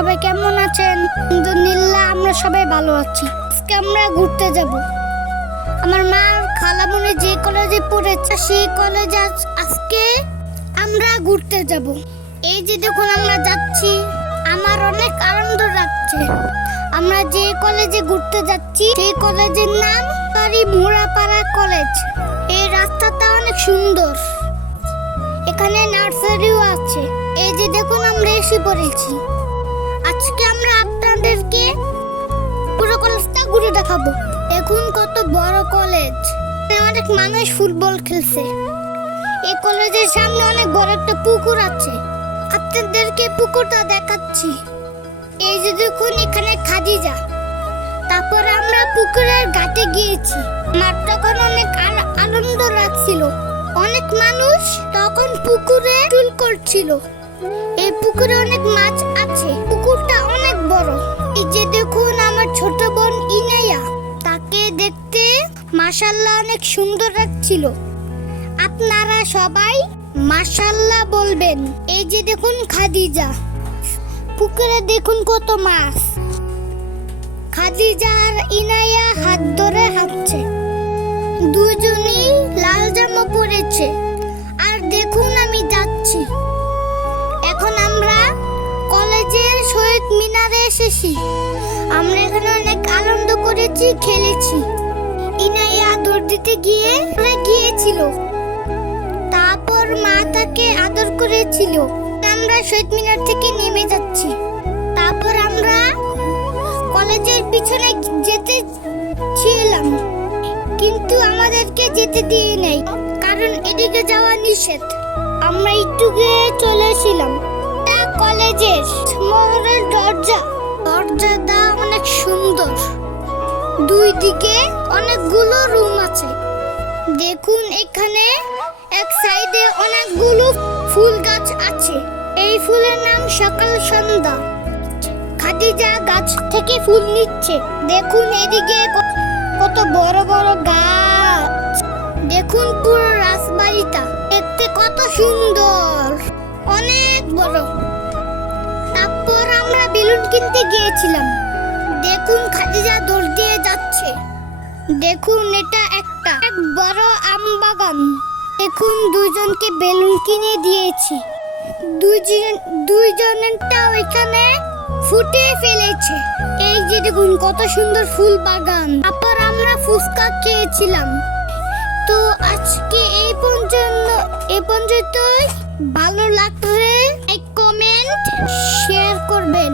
সবাই কেমন আছেন? আলহামদুলিল্লাহ আমরা সবাই ভালো আছি। আজকে আমরা ঘুরতে যাব। আমার মা খালামণি যে কলেজে পড়েছে সেই কলেজে আজকে আমরা ঘুরতে যাব। এই যে দেখুন আমরা যাচ্ছি, আমার অনেক আনন্দ লাগছে। আমরা যে কলেজে ঘুরতে যাচ্ছি সেই কলেজের নাম মুরাপাড়া কলেজ। এই রাস্তাটা অনেক সুন্দর, এখানে নার্সারিও আছে। এই যে দেখুন আমরা এসে পড়েছি। আজকে আমরা আপনাদেরকে পুরো কলেজটা ঘুরে দেখাবো। এখন কত বড় কলেজ, অনেক মানুষ ফুটবল খেলছে। এই কলেজের সামনে অনেক বড় একটা পুকুর আছে, আপনাদেরকে পুকুরটা দেখাচ্ছি। এই যে দেখুন এখানে খাদিজা। তারপর আমরা পুকুরের ঘাটে গিয়েছি। আমার তখন অনেক আনন্দ লাগছিল। অনেক মানুষ তখন পুকুরে টুল করছিল। এই পুকুরে অনেক মাছ আছে, পুকুরটা অনেক বড়। এই যে দেখুন আমার ছোট বোন ইনায়া, তাকে দেখতে মাশাআল্লাহ অনেক সুন্দর লাগছিল। আপনারা সবাই মাশাআল্লাহ বলবেন। এই যে দেখুন খাদিজা, পুকুরে দেখুন কত মাছ। খাদিজা আর ইনায়া হাত ধরে হাঁটছে, দুজনেই লাল জামা পরেছে। আর দেখুন আমি যাচ্ছি। এখন আমরা কলেজের শহীদ মিনারে এসেছি। আমরা এখানে অনেক আনন্দ করেছি, খেলেছি। ইনায়া আদর দিতে গিয়েছিল, তারপর মা তাকে আদর করেছিল। আমরা শহীদ মিনার থেকে নেমে যাচ্ছি। তারপর আমরা কলেজের পিছনে যেতে ছিলাম, কিন্তু আমাদেরকে যেতে দিয়ে নেই, কারণ এদিকে যাওয়া নিষেধ। আমরা একটু গিয়ে চলে এসেছিলাম। কলেজের মহলের দরজাটা অনেক সুন্দর, দুই দিকে অনেকগুলো রুম আছে। দেখুন এখানে এক সাইডে অনেকগুলো ফুল গাছ আছে। এই ফুলের নাম সকাল সন্ধ্যা। খাদিজা গাছ থেকে ফুল নিচ্ছে। দেখুন এদিকে কত বড় বড় গাছ। দেখুন পুরো রাজবাড়িটা দেখতে কত সুন্দর, অনেক বড়। তারপর আমরা বেলুন কিনতে গিয়েছিলাম। দেখুন খাদিজা দৌড় দিয়ে যাচ্ছে। দেখুন এটা এক বড় আম বাগান। দেখুন দুইজনকে বেলুন কিনে দিয়েছি, দুইজনেরটা ওইখানে ফুটে ফেলেছে। এই যে দেখুন কত সুন্দর ফুল বাগান। তারপর আমরা ফুচকা খেয়েছিলাম। তো আজকে এই পর্যন্তই। ভালো লাগলে কমেন্ট শেয়ার করবেন।